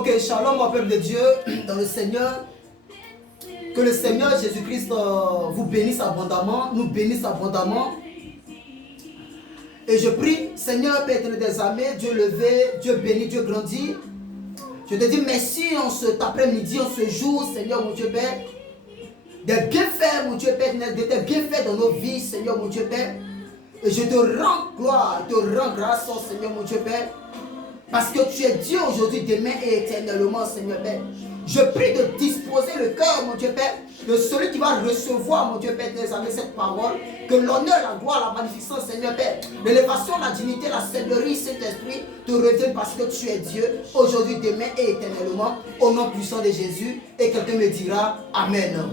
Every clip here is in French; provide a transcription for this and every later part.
Ok, shalom mon peuple de Dieu, dans le Seigneur. Que le Seigneur Jésus-Christ vous bénisse abondamment, nous bénisse abondamment. Et je prie, Seigneur, Père éternel des armées, Dieu levé, Dieu béni, Dieu grandi. Je te dis merci en cet après-midi, en ce jour, Seigneur mon Dieu Père. Des bienfaits, mon Dieu Père, de tes bienfaits dans nos vies, Seigneur mon Dieu Père. Et je te rends gloire, je te rends grâce, oh Seigneur mon Dieu Père. Parce que tu es Dieu aujourd'hui, demain et éternellement, Seigneur Père. Je prie de disposer le cœur, mon Dieu Père, de celui qui va recevoir, mon Dieu Père, des amis, cette parole. Que l'honneur, la gloire, la magnificence, Seigneur Père, l'élévation, la dignité, la seigneurie, Saint-Esprit, te reviennent parce que tu es Dieu, aujourd'hui, demain et éternellement, au nom puissant de Jésus. Et quelqu'un me dira Amen.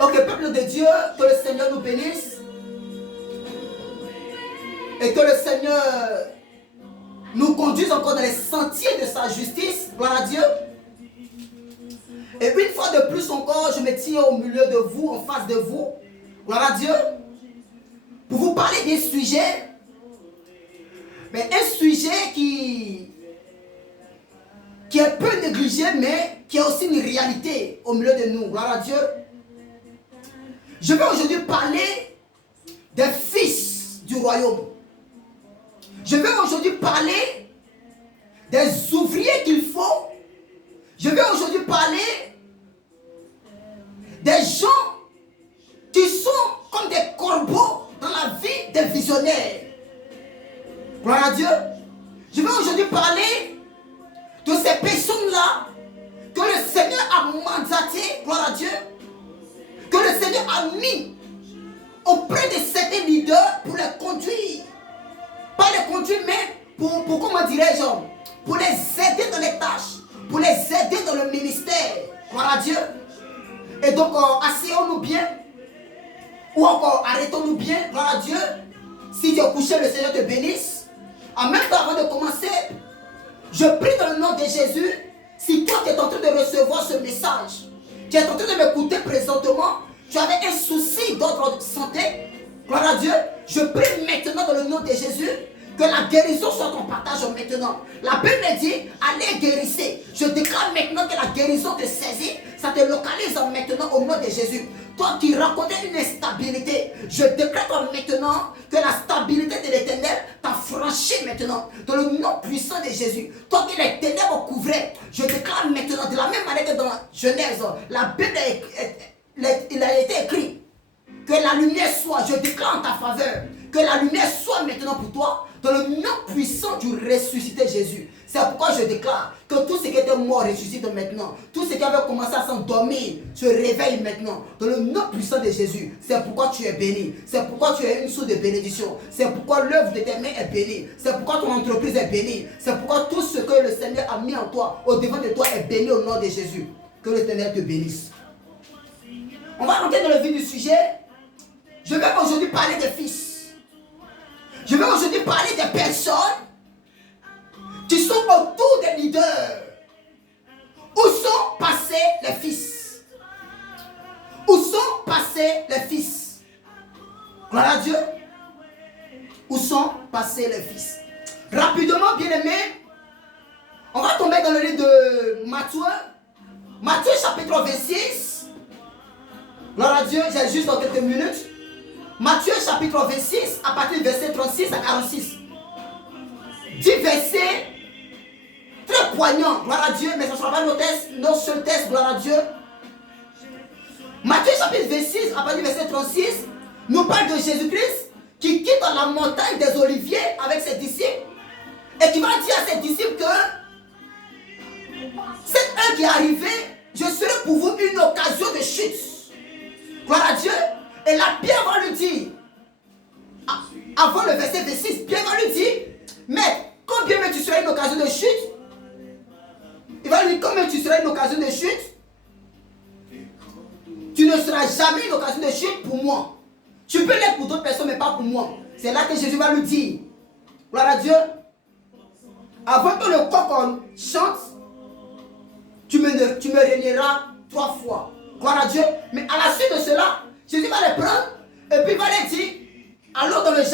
Ok, peuple de Dieu, que le Seigneur nous bénisse. Et que le Seigneur nous conduise encore dans les sentiers de sa justice. Gloire à Dieu. Et une fois de plus encore, je me tiens au milieu de vous, en face de vous. Gloire à Dieu. Pour vous parler d'un sujet. Mais un sujet qui est peu négligé, mais qui est aussi une réalité au milieu de nous. Gloire à Dieu. Je vais aujourd'hui parler des fils du royaume. Je vais aujourd'hui parler des ouvriers qu'il faut. Je vais aujourd'hui parler des gens qui sont comme des corbeaux dans la vie des visionnaires. Gloire à Dieu. Je vais aujourd'hui parler de ces personnes-là que le Seigneur a mandatées, gloire à Dieu, que le Seigneur a mis auprès de certains leaders pour les conduire. Pas les conduire, mais pour comment dirais-je, pour les aider dans les tâches, pour les aider dans le ministère. Gloire à Dieu. Et donc, asseyons-nous bien, ou encore arrêtons-nous bien, gloire à Dieu. Si tu es couché, le Seigneur te bénisse. En même temps, avant de commencer, je prie dans le nom de Jésus, si toi tu es en train de recevoir ce message, tu es en train de m'écouter présentement, tu avais un souci d'ordre de santé, gloire à Dieu, je prie maintenant dans le nom de Jésus, que la guérison soit ton partage maintenant. La Bible dit, allez guérissez. Je déclare maintenant que la guérison te saisit, ça te localise maintenant au nom de Jésus. Toi qui racontais une instabilité, je déclare maintenant que la stabilité de l'Éternel t'a franchi maintenant, dans le nom puissant de Jésus. Toi qui les ténèbres couvraient, je déclare maintenant, de la même manière que dans Genèse, la Bible il a été écrit, que la lumière soit, je déclare en ta faveur, que la lumière soit maintenant pour toi, dans le nom puissant du ressuscité Jésus. C'est pourquoi je déclare que tout ce qui était mort ressuscite maintenant. Tout ce qui avait commencé à s'endormir se réveille maintenant. Dans le nom puissant de Jésus. C'est pourquoi tu es béni. C'est pourquoi tu es une source de bénédiction. C'est pourquoi l'œuvre de tes mains est bénie. C'est pourquoi ton entreprise est bénie. C'est pourquoi tout ce que le Seigneur a mis en toi, au devant de toi, est béni au nom de Jésus. Que le Seigneur te bénisse. On va rentrer dans le vif du sujet. Je vais aujourd'hui parler des fils. Je vais aujourd'hui parler des personnes qui sont autour des leaders. Où sont passés les fils? Où sont passés les fils? Gloire à Dieu. Où sont passés les fils? Rapidement, bien aimé, on va tomber dans le livre de Matthieu. Matthieu chapitre 26. Gloire à Dieu, j'ai juste dans quelques minutes. Matthieu chapitre 26, à partir du verset 36 à 46. 10 versets très poignants, gloire à Dieu, mais ce ne sera pas nos seuls tests, gloire à Dieu. Matthieu chapitre 26, à partir du verset 36, nous parle de Jésus-Christ qui quitte la montagne des Oliviers avec ses disciples et qui va dire à ses disciples que cette heure qui est arrivée, je serai pour vous une occasion de chute. Gloire à Dieu. Et la Pierre va lui dire, avant le verset 26, Pierre va lui dire, mais quand bien même tu seras une occasion de chute, il va lui dire, quand même tu seras une occasion de chute, tu ne seras jamais une occasion de chute pour moi. Tu peux l'être pour d'autres personnes, mais pas pour moi. C'est là que Jésus va lui dire, gloire à Dieu, avant que le coq chante, tu me régneras 3 fois. Gloire à Dieu. Mais à la suite de cela, Jésus va les prendre et puis il va les dire, allons dans le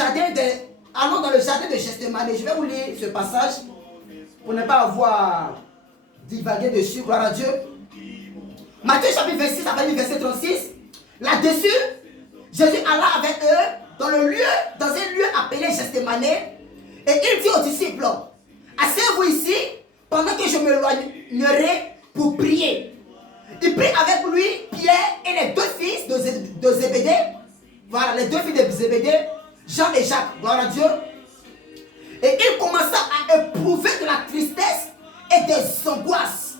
jardin de Gethsémani. Je vais vous lire ce passage. pour ne pas avoir divagué dessus, gloire à Dieu. Matthieu chapitre 26, à partir du verset 36. Là-dessus, Jésus alla avec eux dans un lieu appelé Gethsémane, et il dit aux disciples, asseyez-vous ici pendant que je m'éloignerai pour prier. Il prit avec lui Pierre et les deux fils de Zébédée. Voilà, les deux fils de Zébédée, Jean et Jacques, gloire à Dieu. Et il commença à éprouver de la tristesse et des angoisses.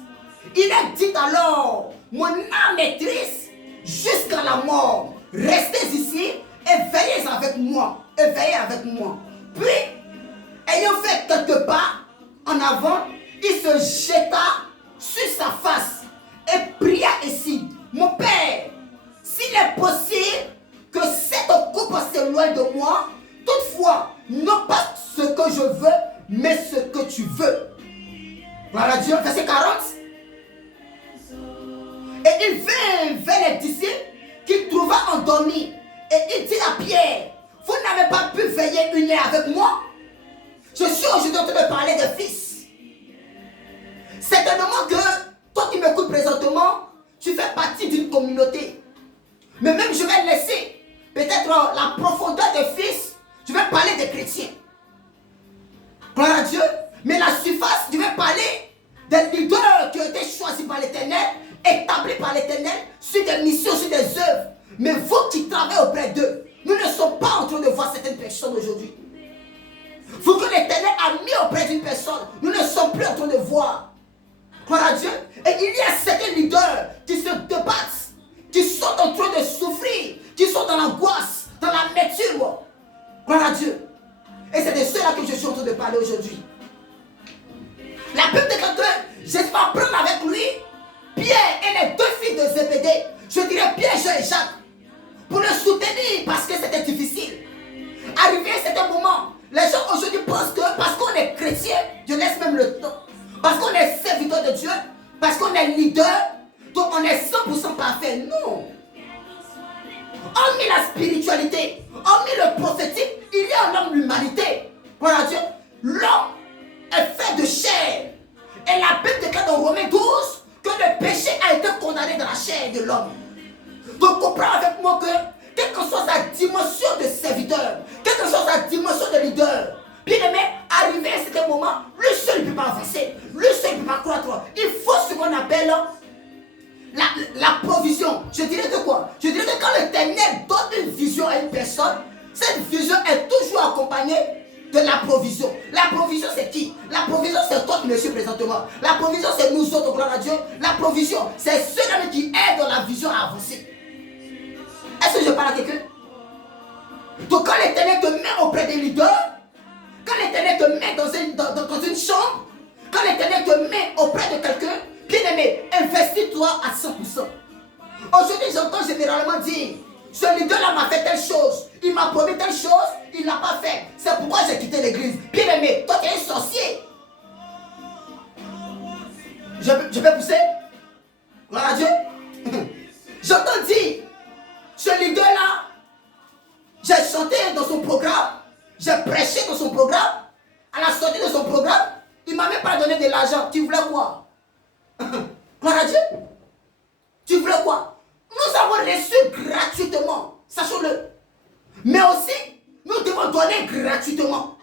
Il a dit alors, mon âme est triste jusqu'à la mort. Restez ici et veillez avec moi. Puis, ayant fait quelques pas en avant, il se jeta sur sa face et pria ainsi, mon Père, s'il est possible que cette coupe s'éloigne de moi, toutefois, non pas ce que je veux, mais ce que tu veux. Voilà Dieu, verset 40. Et il vint vers les disciples qu'il trouva endormis. Et il dit à Pierre, vous n'avez pas pu veiller une heure avec moi? Je suis aujourd'hui en train de parler des fils. Certainement que toi qui m'écoutes présentement, tu fais partie d'une communauté. Mais même je vais laisser peut-être la profondeur des fils. Je vais parler des chrétiens. Gloire à Dieu. Mais la surface, je vais parler des leaders qui ont été choisis par l'Éternel, établis par l'Éternel, sur des missions, sur des œuvres. Mais vous qui travaillez auprès d'eux, nous ne sommes pas en train de voir certaines personnes aujourd'hui. Vous que l'Éternel a mis auprès d'une personne, nous ne sommes plus en train de voir. Gloire à Dieu. Et il y a certains leaders qui se débattent, qui sont en train de souffrir, qui sont dans l'angoisse, dans l'amertume. Gloire à Dieu. Et c'est de ceux-là que je suis en train de parler aujourd'hui. La Bible déclare que Jésus va prendre avec lui Pierre et les deux fils de Zébédée. Je dirais Pierre, Jean et Jacques. Pour le soutenir parce que c'était difficile. Arrivé à certain moment, les gens aujourd'hui pensent que parce qu'on est chrétien, je laisse même le temps. Parce qu'on est serviteur de Dieu, parce qu'on est leader, donc on est 100% parfait. Non. Hormis la spiritualité, hormis le prophétique, il y a un homme l'humanité. Voilà Dieu. L'homme est fait de chair. Et la Bible déclare dans Romains 12 que le péché a été condamné dans la chair de l'homme. Donc comprends avec moi que, quelle que soit sa dimension de serviteur, quelle que soit sa dimension de leader, bien aimé, arrivé à cet moment, lui seul ne peut pas avancer, lui seul ne peut pas croître. Il faut ce qu'on appelle la provision. Je dirais de quoi? Je dirais que quand l'Éternel donne une vision à une personne, cette vision est toujours accompagnée de la provision. La provision c'est qui? La provision c'est toi qui me suis présentement. La provision c'est nous autres, gloire à Dieu. La provision c'est ceux qui aident dans la vision à avancer. Est-ce que je parle à quelqu'un? Donc quand l'Éternel te met auprès des leaders, quand l'Éternel te met dans une chambre, quand l'Éternel te met auprès de quelqu'un, bien aimé, investis-toi à 100%. Aujourd'hui j'entends généralement dire, ce leader-là m'a fait telle chose, il m'a promis telle chose, il ne l'a pas fait. C'est pourquoi j'ai quitté l'église. Bien aimé, toi tu es un sorcier. Je peux pousser? Gloire à Dieu. J'entends dire, ce leader-là, j'ai chanté dans son programme, j'ai prêché dans son programme, à la sortie de son programme, il ne m'a même pas donné de l'argent. Tu voulais quoi? Gloire à Dieu. Tu voulais quoi? Nous avons reçu gratuitement, sachons-le. Mais aussi, nous devons donner gratuitement.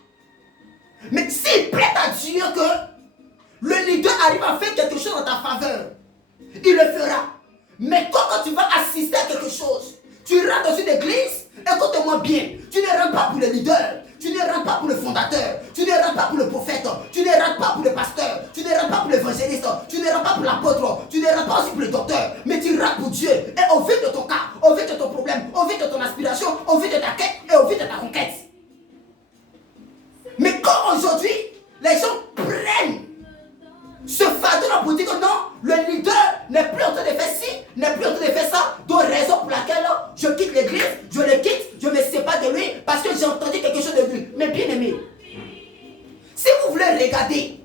Mais s'il plaît à Dieu que le leader arrive à faire quelque chose en ta faveur, il le fera. Mais quand tu vas assister à quelque chose, tu rentres dans une église, écoute-moi bien, tu ne rentres pas pour le leader, tu ne rentres pas pour le fondateur, tu ne rentres pas pour le prophète, tu ne rentres pas pour le pasteur, tu ne rentres pas pour l'évangéliste, tu ne rentres pas pour l'apôtre, tu ne rentres pas aussi pour le docteur, mais tu rentres pour Dieu. Et au vu de ton cas, au vu de ton problème, au vu de ton aspiration, au vu de ta quête et au vu de ta conquête. Mais quand aujourd'hui, les gens prennent ce fardeau pour dire que non, le leader n'est plus en train de faire ci, n'est plus en train de faire ça, donc raison pour laquelle je quitte l'église, je le quitte, je me sépare de lui parce que j'ai entendu quelque chose de lui. Mais bien aimé, si vous voulez regarder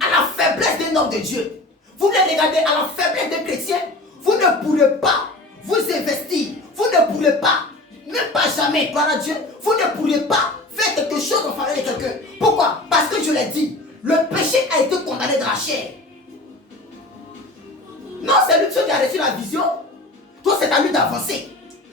à la faiblesse d'un homme de Dieu, vous voulez regarder à la faiblesse d'un chrétien, vous ne pourrez pas vous investir, vous ne pourrez pas, même pas jamais, gloire à Dieu, vous ne pourrez pas faire quelque chose en faveur de quelqu'un. Pourquoi? Parce que je l'ai dit, Le péché a été condamné dans la chair. Non, c'est lui qui a reçu la vision. Toi, c'est à lui d'avancer.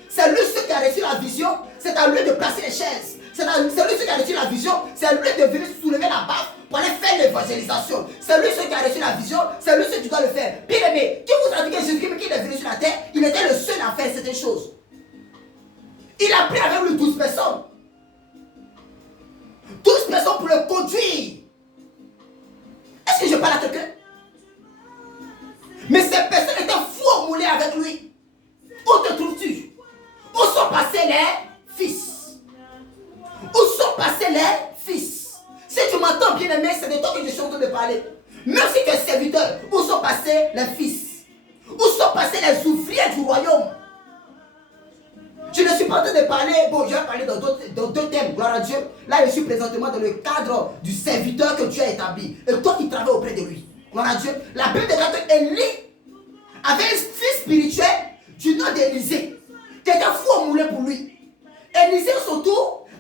C'est lui qui a reçu la vision. C'est à lui de placer les chaises. C'est lui qui a reçu la vision. C'est lui de venir soulever la baffe pour aller faire l'évangélisation. C'est lui qui a reçu la vision. C'est lui qui doit le faire. Bien aimé, qui vous a dit que Jésus-Christ, qui est venu sur la terre, il était le seul à faire certaines choses. Il a pris avec lui 12 personnes. 12 personnes pour le conduire. Est-ce que je parle à quelqu'un? Mais ces personnes étaient fous moulées avec lui. Où te trouves-tu? Où sont passés les fils? Où sont passés les fils? Si tu m'entends bien aimé, c'est de toi que je suis en train de parler. Même si tu es serviteur, où sont passés les fils? Où sont passés les ouvriers du royaume? Je ne suis pas en train de parler, bon, je vais parler dans deux thèmes, gloire à Dieu. Là, je suis présentement dans le cadre du serviteur que Dieu a établi. Et toi qui travailles auprès de lui, gloire à Dieu. La Bible déclare qu'Élie avait un fils spirituel du nom d'Élisée, qui était fou au moulin pour lui. Élisée, surtout,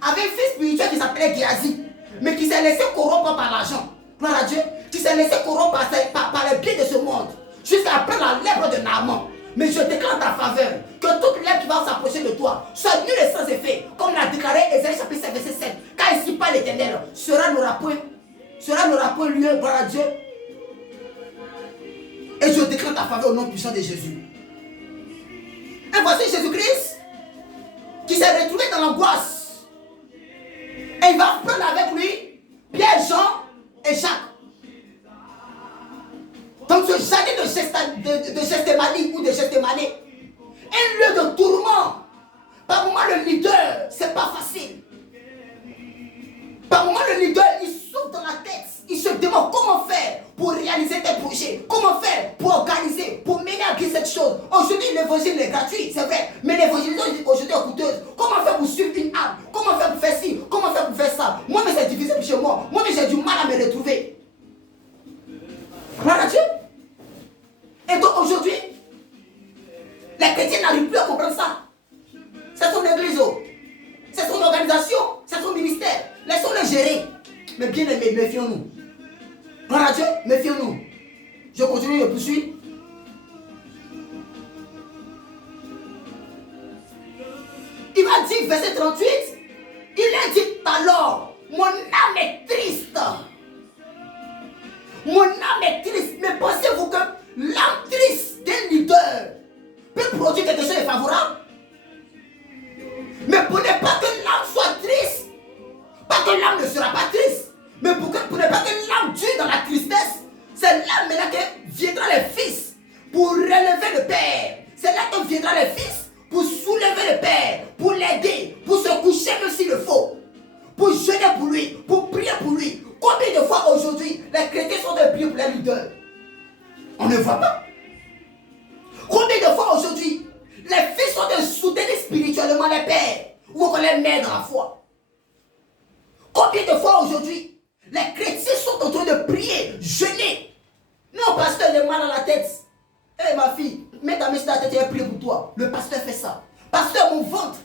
avait un fils spirituel qui s'appelait Géasi, mais qui s'est laissé corrompre par l'argent, gloire à Dieu, qui s'est laissé corrompre par les biens de ce monde, jusqu'à prendre la lèpre de Naaman. Mais je déclare ta faveur, que toute lèvre qui va s'approcher de toi soit nulle et sans effet, comme l'a déclaré Ésaïe chapitre 7, verset 7. Car ici pas l'Éternel, cela n'aura point lieu, gloire à Dieu. Et je déclare ta faveur au nom puissant de Jésus. Et voici Jésus-Christ qui s'est retrouvé dans l'angoisse. Et il va prendre avec lui Pierre, Jean et Jacques. Donc ce jardin de Gethsémani ou de Gethsémani, un lieu de tourment. Par moment le leader, c'est pas facile. Par moment le leader, il souffre dans la tête. Il se demande comment faire pour réaliser tes projets. Comment faire pour organiser, pour mener à bien cette chose. Aujourd'hui l'évangile est gratuit, c'est vrai. Mais l'évangélisation aujourd'hui est coûteuse. Comment faire pour suivre une âme? Comment faire pour faire ci? Comment faire pour faire ça? Moi mais c'est difficile chez moi. Moi mais j'ai du mal à me retrouver. Gloire à Dieu. Et donc aujourd'hui, les chrétiens n'arrivent plus à comprendre ça. C'est son église, c'est son organisation, c'est son ministère. Laissons-le gérer. Mais bien aimés, méfions-nous. Gloire à Dieu, méfions-nous. Je continue, je poursuis. Il va dire, verset 38, il a dit alors, mon âme est triste. Mon âme est triste. Mais pensez-vous que l'âme triste d'un leader peut produire quelque chose de favorable? Mais pour ne pas que l'âme soit triste, pas que l'âme ne sera pas triste, mais pour ne pas que l'âme dure dans la tristesse, c'est là maintenant que viendront les fils pour relever le Père. C'est là que viendront les fils pour soulever le Père, pour l'aider, pour se coucher même s'il le faut, pour jeûner pour lui, pour prier pour lui. Combien de fois aujourd'hui les chrétiens sont de prier pour les leaders? On ne voit pas. Combien de fois aujourd'hui les fils sont de soutenir spirituellement les pères ou qu'on les met dans la foi? Combien de fois aujourd'hui les chrétiens sont en train de prier, jeûner? Non, pasteur, j'ai mal à la tête. Eh ma fille, mets ta main sur la tête et je prie pour toi. Le pasteur fait ça. Pasteur, mon ventre.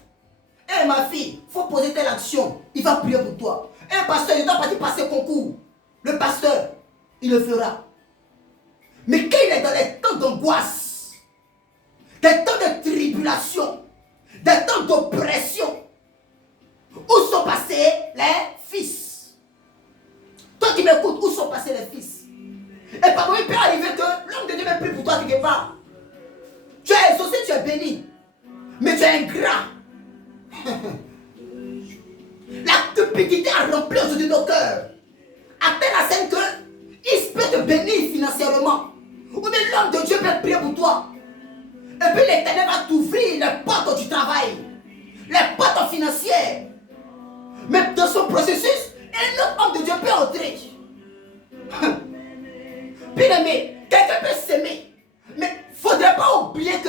Eh ma fille, il faut poser telle action. Il va prier pour toi. Eh pasteur, je ne dois pas te passer concours. Le pasteur, il le fera. Mais quand il est dans les temps d'angoisse, des temps de tribulation, des temps d'oppression, où sont passés les fils? Toi qui m'écoutes, où sont passés les fils? Et parfois il peut arriver que l'homme de Dieu me prie pour toi quelque part. Tu es exaucé, tu es béni, mais tu es ingrat. La cupidité a rempli aujourd'hui nos cœurs. À telle scène que il peut te bénir financièrement. Ou bien l'homme de Dieu peut prier pour toi. Et puis l'Éternel va t'ouvrir les portes du travail, les portes financières. Mais dans son processus, un autre homme de Dieu peut entrer. Bien aimé, quelqu'un peut s'aimer. Mais il ne faudrait pas oublier que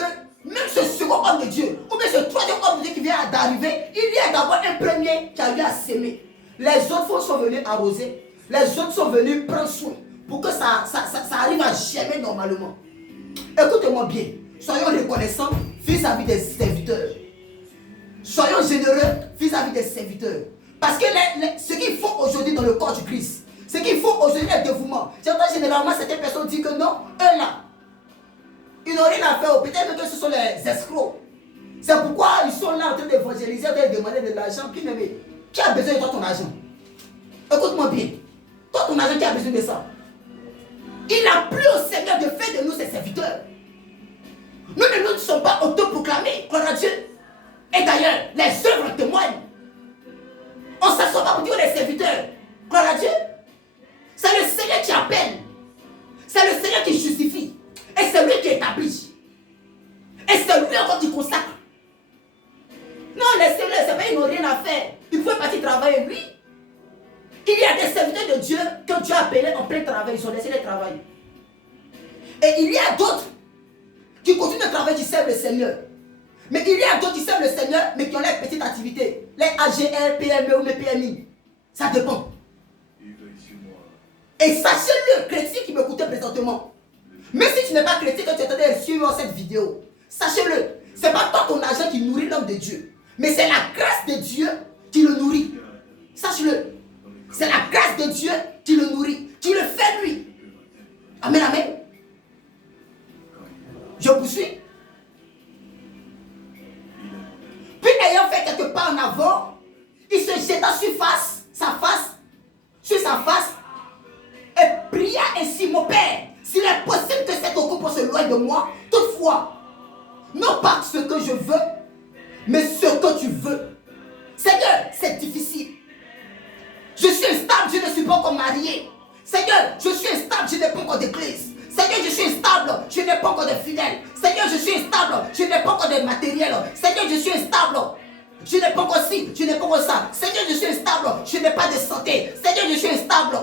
même ce second homme de Dieu, ou bien ce troisième homme de Dieu qui vient d'arriver, il y a d'abord un premier qui a eu à s'aimer. Les autres sont venus arroser. Les autres sont venus prendre soin pour que ça arrive à germer normalement. Écoutez-moi bien. Soyons reconnaissants vis-à-vis des serviteurs. Soyons généreux vis-à-vis des serviteurs. Parce que ce qu'ils font aujourd'hui dans le corps du Christ, Ce qu'il faut aujourd'hui est le dévouement. J'entends généralement certaines personnes dire que non, eux là, ils n'ont rien à faire. Peut-être que ce sont les escrocs. C'est pourquoi ils sont là en train d'évangéliser, en train de demander de l'argent. Qui a besoin de toi, ton argent? Écoute-moi bien. Toi, ton argent, qui a besoin de ça? Il n'a plus au Seigneur de faire de nous ses serviteurs. Nous ne nous sommes pas autoproclamés, gloire à Dieu. Et d'ailleurs, les œuvres témoignent. On ne s'assoit pas pour dire les serviteurs, gloire à Dieu. C'est le Seigneur qui appelle. C'est le Seigneur qui justifie. Et c'est lui qui établit. Et c'est lui encore qui consacre. Non, laissez-le, c'est pas, ils n'ont rien à faire. Ils pouvaient partir travailler, lui. Il y a des serviteurs de Dieu que Dieu a appelés en plein travail. Ils ont laissé les travailler. Et il y a d'autres qui continuent de travailler, qui servent le Seigneur. Mais il y a d'autres qui servent le Seigneur, mais qui ont les petites activités. Les AGR, PME ou les PMI. Ça dépend. Et sachez-le, chrétien qui m'écoutait présentement. Même si tu n'es pas chrétien, que tu es en train de suivre cette vidéo, sachez-le, ce n'est pas toi ton argent qui nourrit l'homme de Dieu. Mais c'est la grâce de Dieu qui le nourrit. Sache-le. C'est la grâce de Dieu qui le nourrit, qui le fait lui. Amen, amen. Je poursuis. Puis ayant fait quelques pas en avant, il se jeta sur sa face, et pria ainsi: mon Père, s'il est possible que cet occupe se loin de moi, toutefois, non pas ce que je veux, mais ce que tu veux. Seigneur, c'est difficile. Je suis instable, je ne suis pas encore marié. Seigneur, je suis instable, je n'ai pas encore d'église. Seigneur, je suis instable, je n'ai pas encore de fidèles. Seigneur, je suis instable, je n'ai pas encore de matériel. Seigneur, je suis instable, je n'ai pas encore ci, je n'ai pas encore ça. Seigneur, je suis instable, je n'ai pas de santé. Seigneur, je suis instable.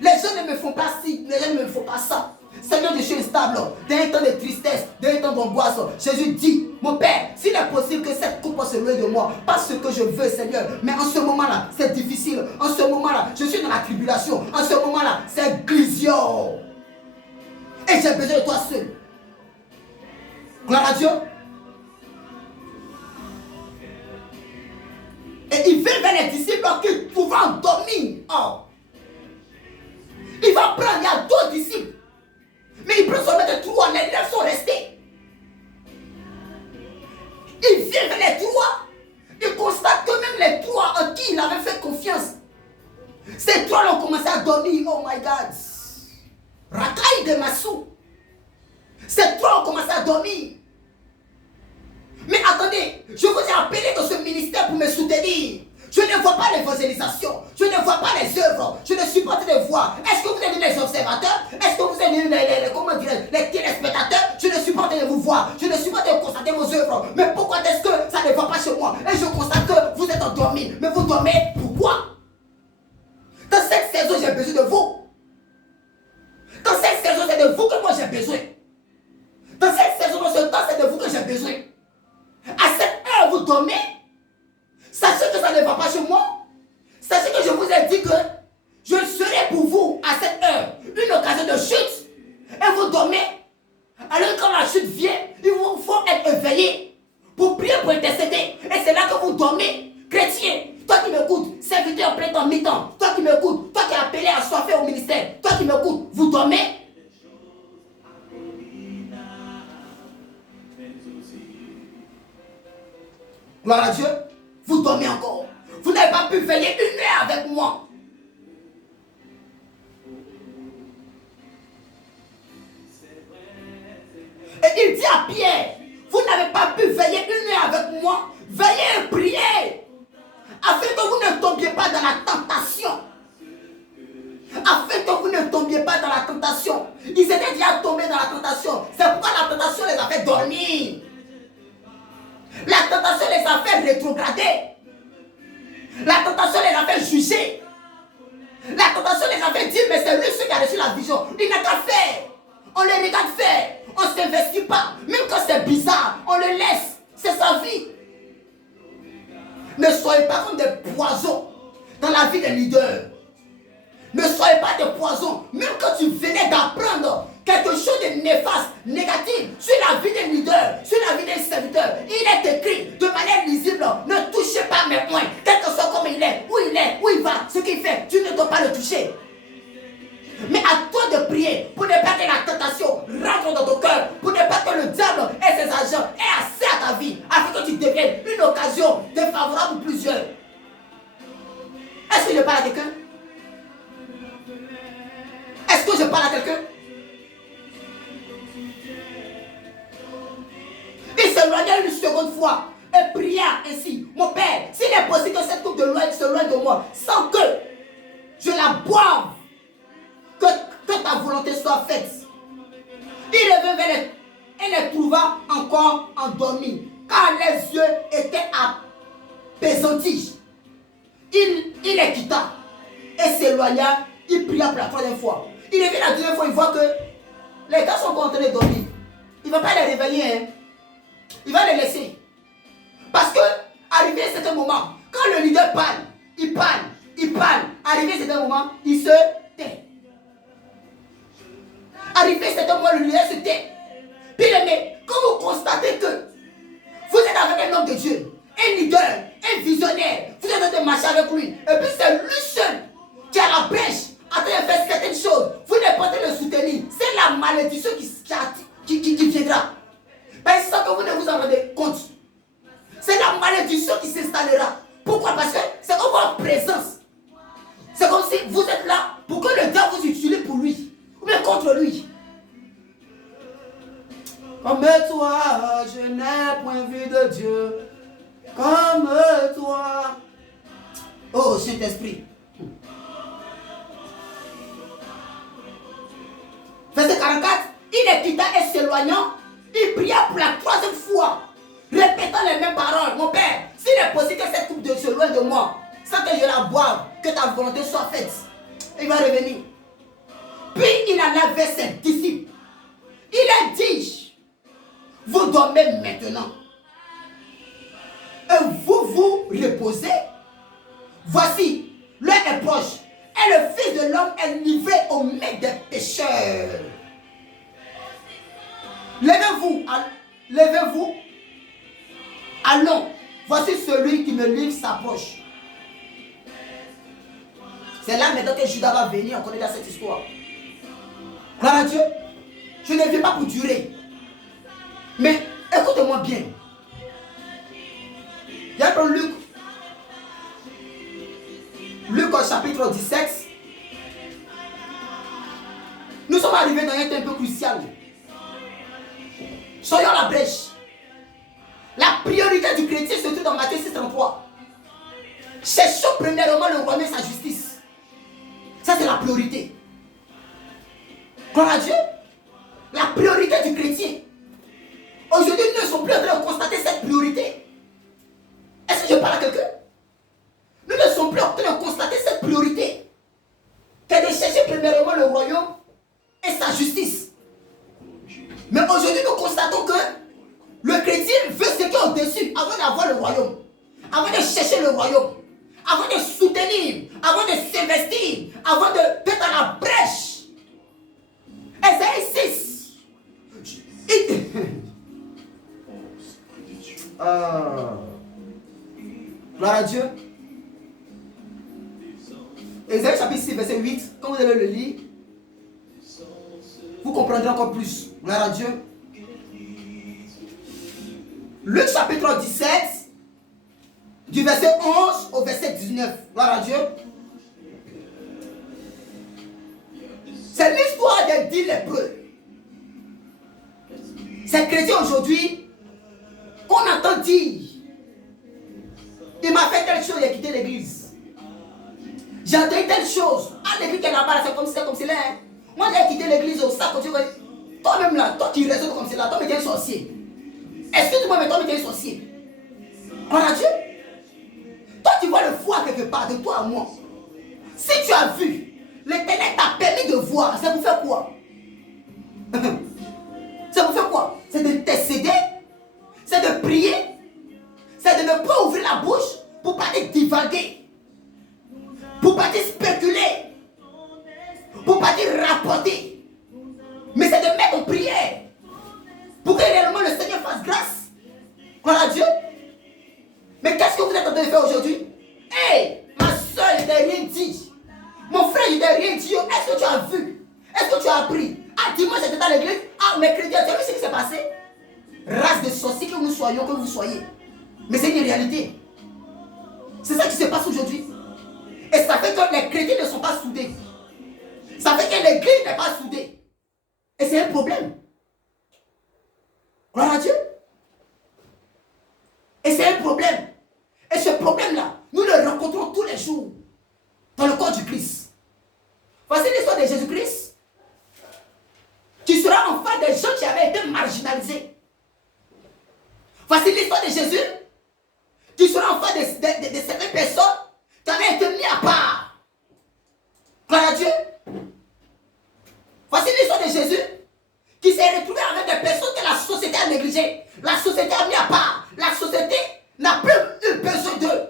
Les gens ne me font pas ci, les gens ne me font pas ça. Seigneur, je suis instable. Dans un temps de tristesse, dans un temps d'angoisse, Jésus dit: mon Père, s'il est possible que cette coupe se loin de moi, pas ce que je veux, Seigneur. Mais en ce moment-là, c'est difficile. En ce moment-là, je suis dans la tribulation. En ce moment-là, c'est glisio. Et j'ai besoin de toi seul. Gloire à Dieu. Et il vient vers les disciples qui pouvaient endormir. Oh. Il va prendre, il y a d'autres disciples. Mais il prend seulement de trois, les 9 sont restés. Il vient vers les trois. Il constate que même les trois en qui il avait fait confiance, ces trois ont commencé à dormir. Oh my God. Rakai de Massou. Ces trois ont commencé à dormir. Mais attendez, je vous ai appelé dans ce ministère pour me soutenir. Je ne vois pas l'évangélisation, je ne vois pas les œuvres, je ne suis pas en train de voir. Est-ce que vous êtes les observateurs? Est-ce que vous êtes les téléspectateurs? Je ne suis pas en train de vous voir, je ne suis pas en train de constater vos œuvres. Mais pourquoi est-ce que ça ne va pas chez moi? Et je constate que vous êtes endormis. Mais vous dormez pourquoi? Dans cette saison, j'ai besoin de vous. Dans cette saison, c'est de vous que moi j'ai besoin. Dans cette saison, dans ce temps, c'est de vous que j'ai besoin. À cette heure, vous dormez. Sachez que ça ne va pas chez moi. Sachez que je vous ai dit que je serai pour vous à cette heure une occasion de chute. Et vous dormez. Alors quand la chute vient, il vous faut être éveillé pour prier, pour intercéder. Et c'est là que vous dormez. Chrétien, toi qui m'écoutes, serviteur en plein temps, mi-temps, toi qui m'écoutes, toi qui es appelé à soiffer au ministère, toi qui m'écoutes, vous dormez. Gloire à Dieu. Vous dormez encore. Vous n'avez pas pu veiller une heure avec moi. Et il dit à Pierre: vous n'avez pas pu veiller une heure avec moi. Veillez et priez. Afin que vous ne tombiez pas dans la tentation. Afin que vous ne tombiez pas dans la tentation. Ils étaient déjà tombés dans la tentation. C'est pourquoi la tentation les a fait dormir. La tentation les a fait rétrograder. La tentation les a fait juger. La tentation les a fait dire: mais c'est lui celui qui a reçu la vision. Il n'a qu'à faire. On le regarde faire. On ne s'investit pas. Même quand c'est bizarre, on le laisse. C'est sa vie. Ne soyez pas comme des poisons dans la vie des leaders. Ne soyez pas des poisons. Même quand tu venais d'apprendre quelque chose de néfaste, négatif, sur la vie des leaders, sur la vie des serviteurs, il est écrit de manière lisible: ne touchez pas mes poings. Quel que soit comme il est, où il va, ce qu'il fait, tu ne dois pas le toucher. occasion défavorable pour plusieurs. Est-ce que je parle à quelqu'un? Est-ce que je parle à quelqu'un? Il s'éloigna une seconde fois et pria ainsi: mon père, s'il est possible que cette coupe de loi s'éloigne de moi, sans que je la boive, que ta volonté soit faite. Il revint vers elle et les trouva encore endormis, car les yeux étaient appesantis. Il les quitta et s'éloigna. Il pria pour la troisième fois. Il revient la deuxième fois, il voit que les gars sont en train de dormir. Il ne va pas les réveiller, hein. Il va les laisser. Parce que, arrivé à un certain moment, quand le leader parle, il parle, il parle. Arrivé à un certain moment, il se tait. Arrivé à un certain moment, le leader se tait. Puis mais quand vous constatez que vous êtes avec un homme de Dieu, un leader, un visionnaire, vous êtes en train de marcher avec lui, et puis c'est lui seul qui a la brèche, en train de faire certaines choses, vous n'êtes pas en train de le soutenir, c'est la malédiction qui viendra. Mais sans que vous ne vous en rendez compte, c'est la malédiction qui s'installera. Pourquoi? Parce que c'est comme votre présence. C'est comme si vous êtes là pour que le diable vous utilise pour lui, ou bien contre lui. Comme toi, je n'ai point vu de Dieu. Comme toi. Oh, Saint-Esprit. Verset 44. Il les quitta et s'éloignant, il pria pour la troisième fois, répétant les mêmes paroles: mon père, s'il est possible que cette coupe de s'éloigne de moi, sans que je la boive, que ta volonté soit faite. Il va revenir. Puis il en a vers ses disciples. Il a dit: vous dormez maintenant et vous vous reposez. Voici, l'heure est proche et le Fils de l'homme est livré aux mains des pécheurs. Levez-vous, levez-vous, allons, voici celui qui me livre s'approche. C'est là maintenant que Judas va venir, on connaît dans cette histoire. Gloire à Dieu, je ne viens pas pour durer. Mais écoutez-moi bien. Il y a dans Luc au chapitre 17. Nous sommes arrivés dans un temps un peu crucial. Soyons la brèche. La priorité du chrétien se trouve dans Matthieu 6,33. Cherchons premièrement le royaume et sa justice. Ça, c'est la priorité. Gloire à Dieu. La priorité du chrétien. Aujourd'hui, nous ne sommes plus en train de constater cette priorité. Est-ce que je parle à quelqu'un? Nous ne sommes plus en train de constater cette priorité. Que de chercher premièrement le royaume et sa justice. Mais aujourd'hui, nous constatons que le chrétien veut ce qui est au-dessus avant d'avoir le royaume. Avant de chercher le royaume. Avant de soutenir. Avant de s'investir. Avant d'être à la brèche. Ésaïe 6. Gloire à Dieu. Ésaïe chapitre 6, verset 8. Quand vous allez le lire, vous comprendrez encore plus. Gloire à Dieu. Luc chapitre 17, du verset 11 au verset 19. Gloire à Dieu. C'est l'histoire des 10 lépreux. Ces chrétiens aujourd'hui, qu'on entend dire: il m'a fait telle chose, il a quitté l'église. J'ai entendu telle chose. Ah, l'église qui est là-bas, c'est comme cela. Hein. Moi, j'ai quitté l'église au sac. Toi-même là, toi qui raisonnes comme cela, toi, tu es un sorcier. Excuse-moi, mais toi, tu es un sorcier. Gloire à Dieu. Toi, tu vois le foi quelque part, de toi à moi. Si tu as vu, l'Éternel t'a permis de voir, ça vous fait quoi? Ça vous fait quoi? C'est de t'excéder, c'est de prier, c'est de ne pas ouvrir la bouche pour pas te divaguer, pour pas te spéculer, pour pas te rapporter. Mais c'est de mettre en prière pour que réellement le Seigneur fasse grâce. Gloire à Dieu. Mais qu'est-ce que vous êtes en train de faire aujourd'hui? Hé, ma soeur, je t'ai rien dit. Mon frère, je t'ai rien dit. Est-ce que tu as vu? Est-ce que tu as appris? Ah, dimanche, j'étais dans l'église. Ah, mercredi, tu as vu ce qui s'est passé? Race de sorciers que nous soyons, que vous soyez. Mais c'est une réalité. C'est ça qui se passe aujourd'hui. Et ça fait que les chrétiens ne sont pas soudés. Ça fait que l'église n'est pas soudée. Et c'est un problème. Gloire à Dieu. Et c'est un problème. Et ce problème-là, nous le rencontrons tous les jours dans le corps du Christ. Voici l'histoire de Jésus-Christ. Tu seras enfant des gens qui avaient été marginalisés. Voici l'histoire de Jésus. Tu seras enfant de certaines personnes qui avaient été mis à part. Gloire à Dieu. Voici l'histoire de Jésus qui s'est retrouvé avec des personnes que la société a négligées. La société a mis à part. La société n'a plus eu besoin d'eux.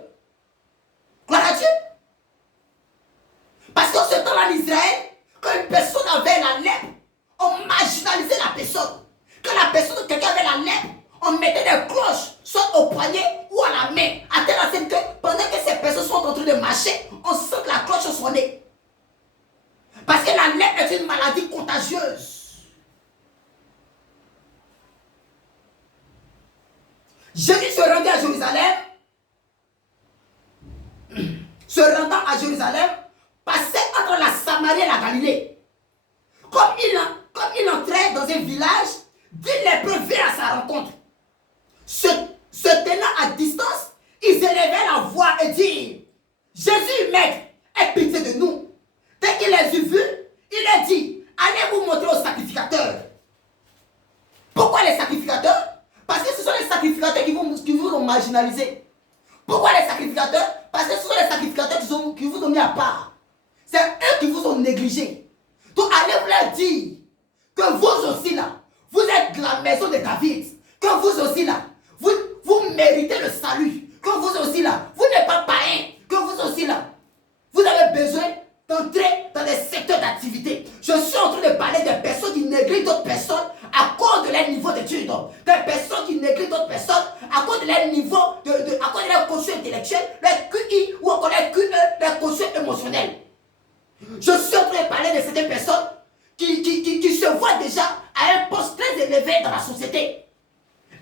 Gloire à Dieu. Parce qu'en ce temps-là en Israël, quand une personne avait la lèpre, on marginalisait la personne. Quand la personne, quelqu'un avait la lèpre, on mettait des cloches, soit au poignet ou à la main. À telle enseigne que pendant que ces personnes sont en train de marcher, on sent que la cloche sonnait. Parce que la lèpre est une maladie contagieuse. Jésus se rendait à Jérusalem. Se rendant à Jérusalem, passait entre la Samarie et la Galilée. Comme il entrait dans un village, 10 lépreux vinrent à sa rencontre. Se tenant à distance, ils élevaient la voix et dirent: Jésus, maître, aie pitié de nous. Dès qu'il les eut vus, il leur dit: allez vous montrer aux sacrificateurs. Pourquoi les sacrificateurs? Parce que ce sont les sacrificateurs qui vous ont marginalisé. Pourquoi les sacrificateurs? Parce que ce sont les sacrificateurs qui vous ont mis à part. C'est eux qui vous ont négligé. Donc allez vous leur dire que vous aussi là, vous êtes de la maison de David. Que vous aussi là, vous méritez le salut. Que vous aussi là, vous n'êtes pas païen. Que vous aussi là, vous avez besoin d'entrer dans les secteurs d'activité. Je suis en train de parler des personnes qui négligent d'autres personnes à cause de leur niveau d'études. Des personnes qui négligent d'autres personnes à cause de leur niveau, à cause de leur quotient intellectuel, leur QI ou encore leur QE, leur quotient émotionnel. Je suis en train de parler de certaines personnes qui se voient déjà à un poste très élevé dans la société.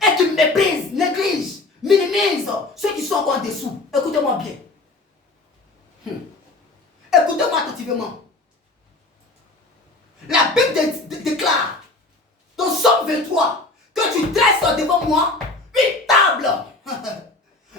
Et qui méprisent, négligent, minimisent ceux qui sont encore en dessous. Écoutez-moi bien. Écoutez-moi attentivement. La Bible déclare dans Somme 23 que tu dresses devant moi une table.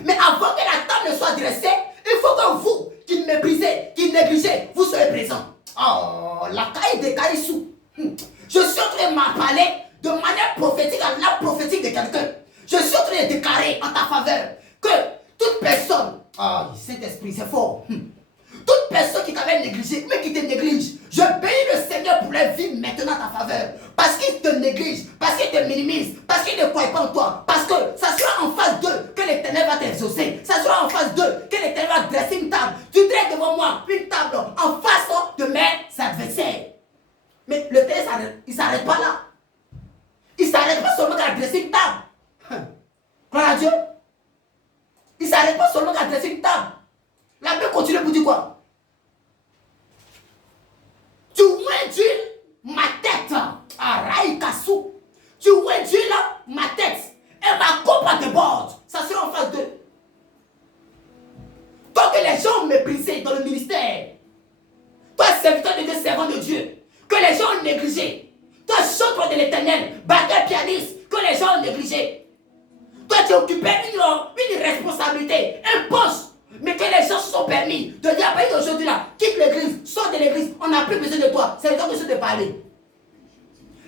Mais avant que la table ne soit dressée, il faut que vous, qui méprisez, qui négligez, vous soyez présents. Oh, la caille de Kaïsou. Je suis en train de m'en parler de manière prophétique, à la prophétique de quelqu'un. Je suis en train de déclarer en ta faveur que toute personne, Saint-Esprit, c'est fort. Toute personne qui t'avait négligé, mais qui te néglige, je bénis le Seigneur pour leur vie maintenant à ta faveur. Parce qu'il te néglige, parce qu'il te minimise, parce qu'il ne croit pas en toi. Parce que ça sera en face d'eux que l'Éternel va t'exaucer. Ça sera en face d'eux que l'Éternel va dresser une table. Tu dresses devant moi une table en face de mes adversaires. Mais le texte, il ne s'arrête pas là. Il ne s'arrête pas seulement à dresser une table. Gloire à Dieu. Il ne s'arrête pas seulement à dresser une table. La Bible continue pour dire quoi? Tu oinduis ma tête. Araïkassou. Tu oinduis ma tête. Et ma coupe déborde. Ça sera en face d'eux. Tant que les gens ont méprisé dans le ministère, toi, serviteur de Dieu, servant de Dieu, que les gens ont négligé. Toi, chanteur de l'Éternel, batteur pianiste, que les gens ont négligé. Toi, tu occupais une responsabilité, un poste. Mais que les gens se sont permis de dire à partir d'aujourd'hui là, quitte l'église, sors de l'église, on n'a plus besoin de toi. C'est le temps de parler.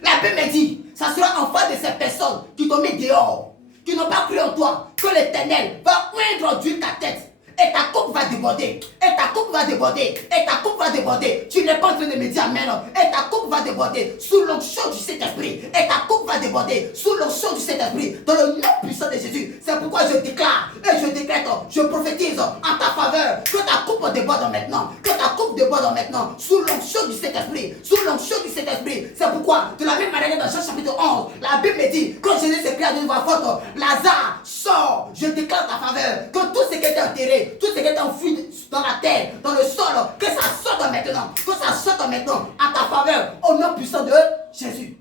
La Bible me dit, ça sera en face de ces personnes qui t'ont mis dehors, qui n'ont pas cru en toi, que l'Éternel va oindre d'huile ta tête. Et ta coupe va déborder. Et ta coupe va déborder. Et ta coupe va déborder. Tu n'es pas en train de me dire amen. Et ta coupe va déborder sous l'onction du Saint-Esprit. Et ta coupe va déborder sous l'onction du Saint-Esprit. Dans le nom puissant de Jésus. C'est pourquoi je déclare et je décrète, je prophétise en ta faveur que ta coupe déborde maintenant. Que ta coupe déborde maintenant sous l'onction du Saint-Esprit. Sous l'onction du Saint-Esprit. C'est pourquoi, de la même manière dans Jean chapitre 11, la Bible me dit, quand Jésus s'écrit à une voix forte, Lazare, sort. Je déclare ta faveur que tout ce qui est enterré, tout ce qui est enfoui dans la terre, dans le sol, que ça sorte maintenant, que ça sorte maintenant à ta faveur, au nom puissant de Jésus.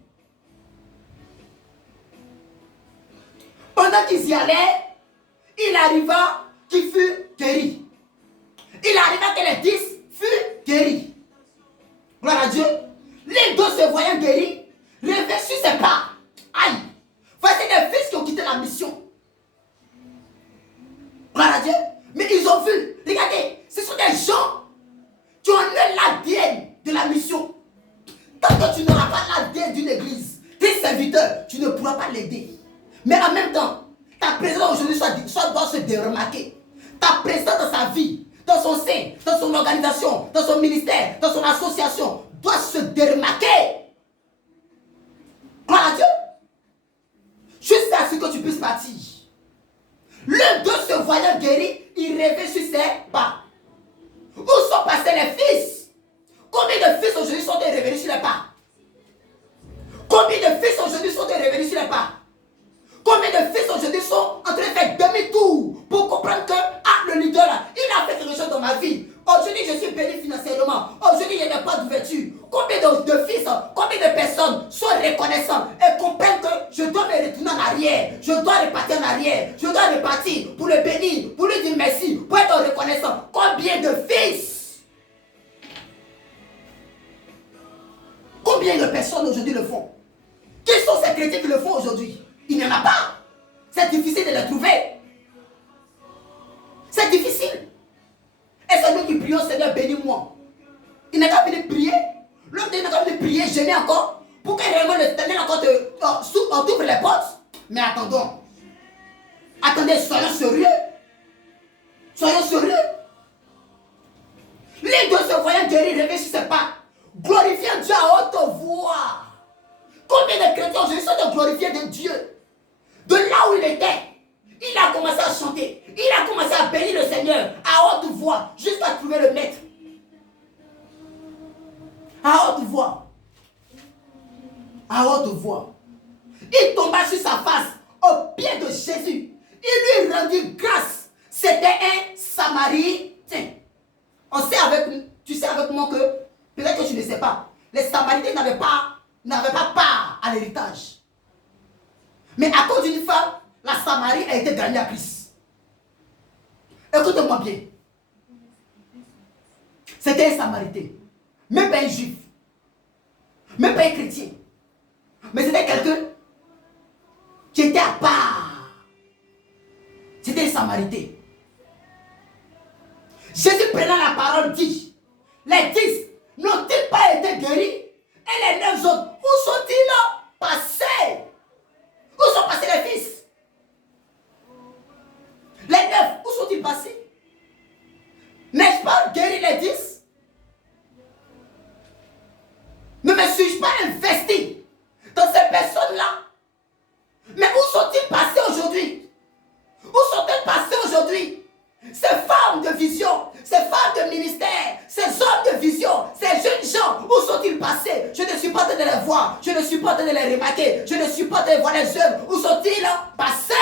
Pendant qu'ils y allaient, il arriva qu'il fut guéri. Il arriva que les 10 furent guéris. Gloire à Dieu. Les 2 se voyant guéris, revenaient sur ses pas. Aïe. Voici des fils qui ont quitté la mission. Gloire à Dieu. Mais ils ont vu. Regardez, ce sont des gens qui ont l'ADN de la mission. Tant que tu n'auras pas l'ADN d'une église, tes serviteurs, tu ne pourras pas l'aider. Mais en même temps, ta présence aujourd'hui doit se déremarquer. Ta présence dans sa vie, dans son sein, dans son organisation, dans son ministère, dans son association, doit se déremarquer. Gloire à Dieu. Juste à ce que tu puisses partir. L'un d'eux se voyant guéri, il rêvait sur ses pas. Où sont passés les fils? Combien de fils aujourd'hui sont revenus sur les pas? Combien de fils aujourd'hui sont revenus sur les pas? Combien de fils aujourd'hui sont en train de faire demi-tour pour comprendre que le leader là, il a fait quelque chose dans ma vie. Aujourd'hui, je suis béni financièrement. Aujourd'hui, il n'y a pas d'ouverture. Combien de fils, combien de personnes sont reconnaissants et comprennent que je dois me retourner en arrière, je dois repartir en arrière, je dois repartir pour le bénir, pour lui dire merci, pour être reconnaissant. Combien de fils? Combien de personnes aujourd'hui le font? Qui sont ces chrétiens qui le font aujourd'hui? Il n'y en a pas. C'est difficile de les trouver. C'est difficile. Et c'est nous qui prions, Seigneur, bénis-moi. Il n'a qu'à venir prier. L'homme n'a qu'à venir prier, gêner encore, pour que réellement le Seigneur encore t'ouvre les portes. Mais attendons. Attendez, soyons sérieux. Soyons sérieux. Les 2 se voyant guéris, rêver sur ses pas. Glorifiant Dieu à haute voix. Combien de chrétiens aujourd'hui sont de glorifier de Dieu? De là où il était, il a commencé à chanter. Il a commencé à bénir le Seigneur à haute voix, jusqu'à trouver le maître. À haute voix. À haute voix. Il tomba sur sa face, au pied de Jésus. Il lui rendit grâce. C'était un Samaritain. On sait tu sais avec moi que, peut-être que tu ne sais pas, les Samaritains n'avaient pas part à l'héritage. Mais à cause d'une femme, la Samarie a été gagnée à Christ. Écoute-moi bien. C'était un Samaritain. Même pas un juif. Même pas un chrétien. Mais c'était quelqu'un qui était à part. C'était un Samaritain. Jésus prenant la parole dit, les 10 n'ont-ils pas été guéris? Et les 9 autres, où sont-ils passés? Où sont passés les fils? Les 9, où sont-ils passés? N'est-ce pas guérir les 10? Ne me suis-je pas investi dans ces personnes-là? Mais où sont-ils passés aujourd'hui? Où sont-elles passées aujourd'hui? Ces femmes de vision, ces femmes de ministère, ces hommes de vision, ces jeunes gens, où sont-ils passés? Je ne suis pas en train de les voir, je ne suis pas en train de les remarquer, je ne suis pas en train de voir les œuvres. Où sont-ils passés?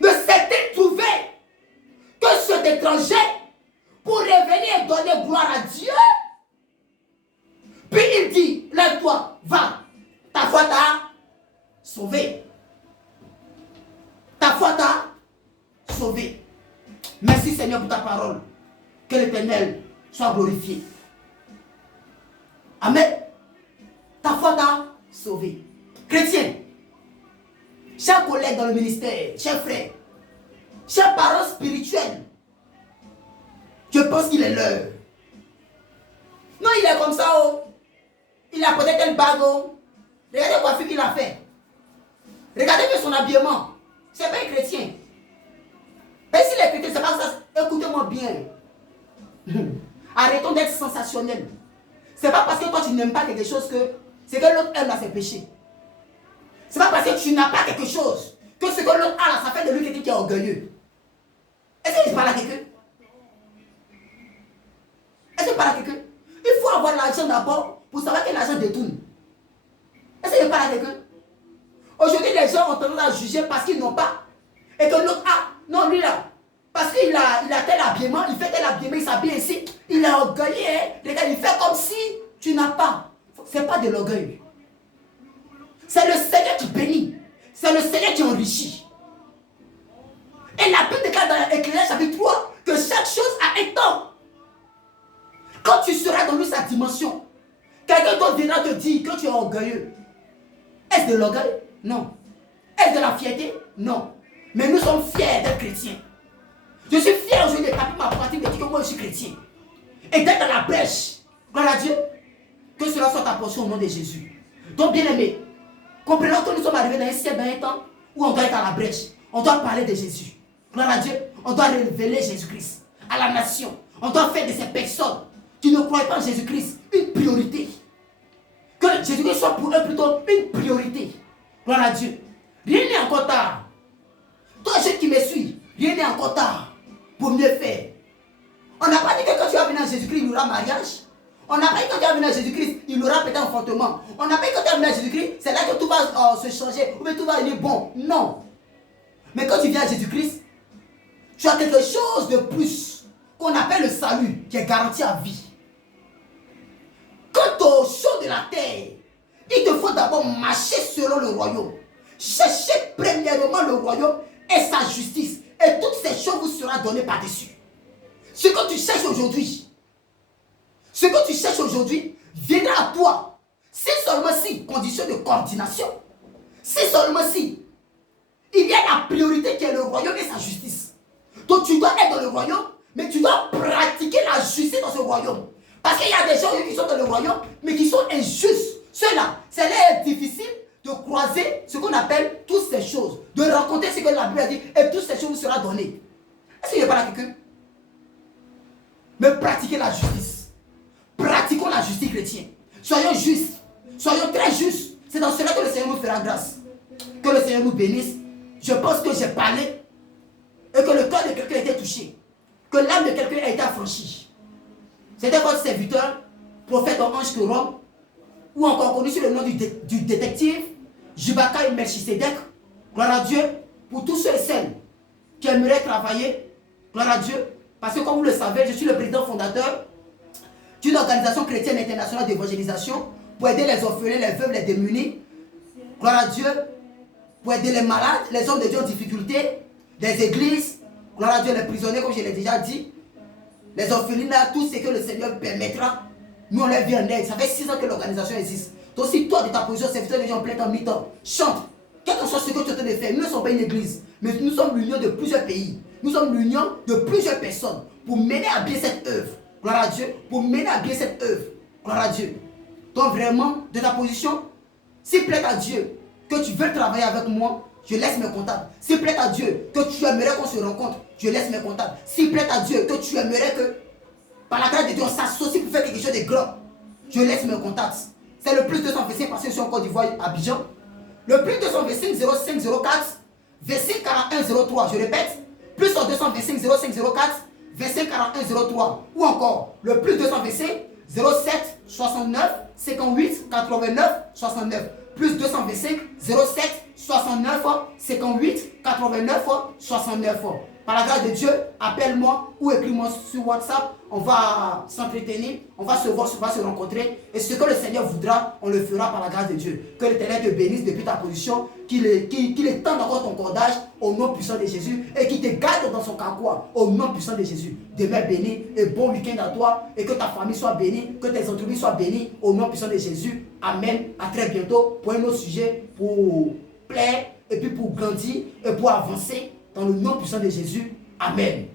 Ne s'est-il trouvé que cet étranger pour revenir et donner gloire à Dieu? Puis il dit, lève-toi, va, ta foi t'a sauvé. Ta foi t'a sauvé. Merci Seigneur pour ta parole. Que l'Éternel soit glorifié. Amen. Ta foi t'a sauvé. Chrétien, chers collègues dans le ministère, chers frères, chers parents spirituels, je pense qu'il est l'heure. Non, il est comme ça. Oh. Il a peut-être un bague. Oh. Regardez quoi qu'il a fait. Regardez bien son habillement. C'est pas un chrétien. Mais si les chrétiens, c'est pas ça. Écoutez-moi bien. Arrêtons d'être sensationnels. C'est pas parce que toi tu n'aimes pas quelque chose que c'est que l'autre aime là, c'est péché. C'est pas parce que tu n'as pas quelque chose que ce que l'autre a là, ça fait de lui quelqu'un qui est orgueilleux. Est-ce que je parle à quelqu'un? Est-ce que je parle à quelqu'un? Il faut avoir l'argent d'abord pour savoir que l'argent détourne. Est-ce que je parle à quelqu'un? Aujourd'hui, les gens ont tendance à juger parce qu'ils n'ont pas. Et que l'autre a. Non, lui là. Parce qu'il a tel habillement, il fait tel habillement, il s'habille ici. Il est orgueilleux. Hein? Regarde, il fait comme si tu n'as pas. Ce n'est pas de l'orgueil. C'est le Seigneur qui bénit. C'est le Seigneur qui enrichit. Et la Bible déclare dans Ecclésiaste chapitre 3 que chaque chose a un temps. Quand tu seras dans sa dimension, quelqu'un d'autre viendra te dire que tu es orgueilleux. Est-ce de l'orgueil? Non. Est-ce de la fierté? Non. Mais nous sommes fiers d'être chrétiens. Je suis fier aujourd'hui de taper ma pratique de dire que moi je suis chrétien. Et d'être dans la brèche. Gloire à Dieu. Que cela soit ta portion au nom de Jésus. Donc bien aimé, comprenons que nous sommes arrivés dans un siècle, dans un temps où on doit être à la brèche. On doit parler de Jésus. Gloire à Dieu. On doit révéler Jésus-Christ à la nation. On doit faire de ces personnes qui ne croient pas en Jésus-Christ une priorité. Que Jésus-Christ soit pour eux plutôt une priorité. Gloire à Dieu. Rien n'est encore tard. Toi, ceux qui me suivent, rien n'est encore tard pour mieux faire. On n'a pas dit que quand tu vas venir à Jésus-Christ, il y aura mariage. On n'a pas dit que quand tu vas venir à Jésus-Christ, il y aura peut-être un enfantement. On n'a pas dit que quand tu vas venir à Jésus-Christ, c'est là que tout va se changer, ou bien tout va aller bon. Non. Mais quand tu viens à Jésus-Christ, tu as quelque chose de plus qu'on appelle le salut, qui est garanti à vie. Quant aux choses de la terre, il te faut d'abord marcher selon le royaume. Cherchez premièrement le royaume et sa justice. Et toutes ces choses vous seront données par-dessus. Ce que tu cherches aujourd'hui, viendra à toi. Si seulement si, condition de coordination. Si seulement si, il y a la priorité qui est le royaume et sa justice. Donc tu dois être dans le royaume, mais tu dois pratiquer la justice dans ce royaume. Parce qu'il y a des gens qui sont dans le royaume, mais qui sont injustes. Ceux-là, c'est là difficile de croiser ce qu'on appelle toutes ces choses. De rencontrer ce que la Bible a dit, et toutes ces choses vous seront données. Est-ce qu'il n'y a pas là quelqu'un? Mais pratiquez la justice. Pratiquons la justice chrétienne. Soyons justes. Soyons très justes. C'est dans cela que le Seigneur nous fera grâce. Que le Seigneur nous bénisse. Je pense que j'ai parlé et que le cœur de quelqu'un a été touché. Que l'âme de quelqu'un a été affranchie. C'était votre serviteur, prophète Ange Korom, ou encore connu sous le nom du détective Jubaka Melchisedek. Gloire à Dieu pour tous ceux et celles qui aimeraient travailler. Gloire à Dieu. Parce que comme vous le savez, je suis le président fondateur d'une organisation chrétienne internationale d'évangélisation pour aider les orphelins, les veuves, les démunis. Gloire à Dieu. Pour aider les malades, les hommes de Dieu en difficulté, les églises. Gloire à Dieu, les prisonniers, comme je l'ai déjà dit. Les orphelinats, tout ce que le Seigneur permettra. Nous, on leur vient en aide. Ça fait 6 ans que l'organisation existe. Donc si toi, de ta position, serviteur de gens plein temps, mi-temps, chante. Quel que soit ce que tu es en train de faire, nous ne sommes pas une église. Mais nous sommes l'union de plusieurs pays. Nous sommes l'union de plusieurs personnes pour mener à bien cette œuvre. Gloire à Dieu. Pour mener à bien cette œuvre. Gloire à Dieu. Donc vraiment, de ta position, s'il plaît à Dieu que tu veux travailler avec moi, je laisse mes contacts. S'il plaît à Dieu que tu aimerais qu'on se rencontre, je laisse mes contacts. S'il plaît à Dieu que tu aimerais que, par la grâce de Dieu, on s'associe pour faire quelque chose de grand, je laisse mes contacts. C'est le plus 225 parce que je suis en Côte d'Ivoire, à Abidjan. Le plus 225 05 04 25 41 03. Je répète, plus 225 05 04 25 41 03. Ou encore, le plus 225 07 69 58 89 69. Plus 225 07 69 58 89 69. Par la grâce de Dieu, appelle-moi ou écris-moi sur WhatsApp. On va s'entretenir, on va se voir, on va se rencontrer. Et ce que le Seigneur voudra, on le fera par la grâce de Dieu. Que l'Éternel te bénisse depuis ta position, qu'il étende encore ton cordage au nom puissant de Jésus et qu'il te garde dans son carquois au nom puissant de Jésus. Demeure béni et bon week-end à toi et que ta famille soit bénie, que tes entreprises soient bénies au nom puissant de Jésus. Amen. À très bientôt pour un autre sujet, pour plaire et puis pour grandir et pour avancer dans le nom puissant de Jésus. Amen.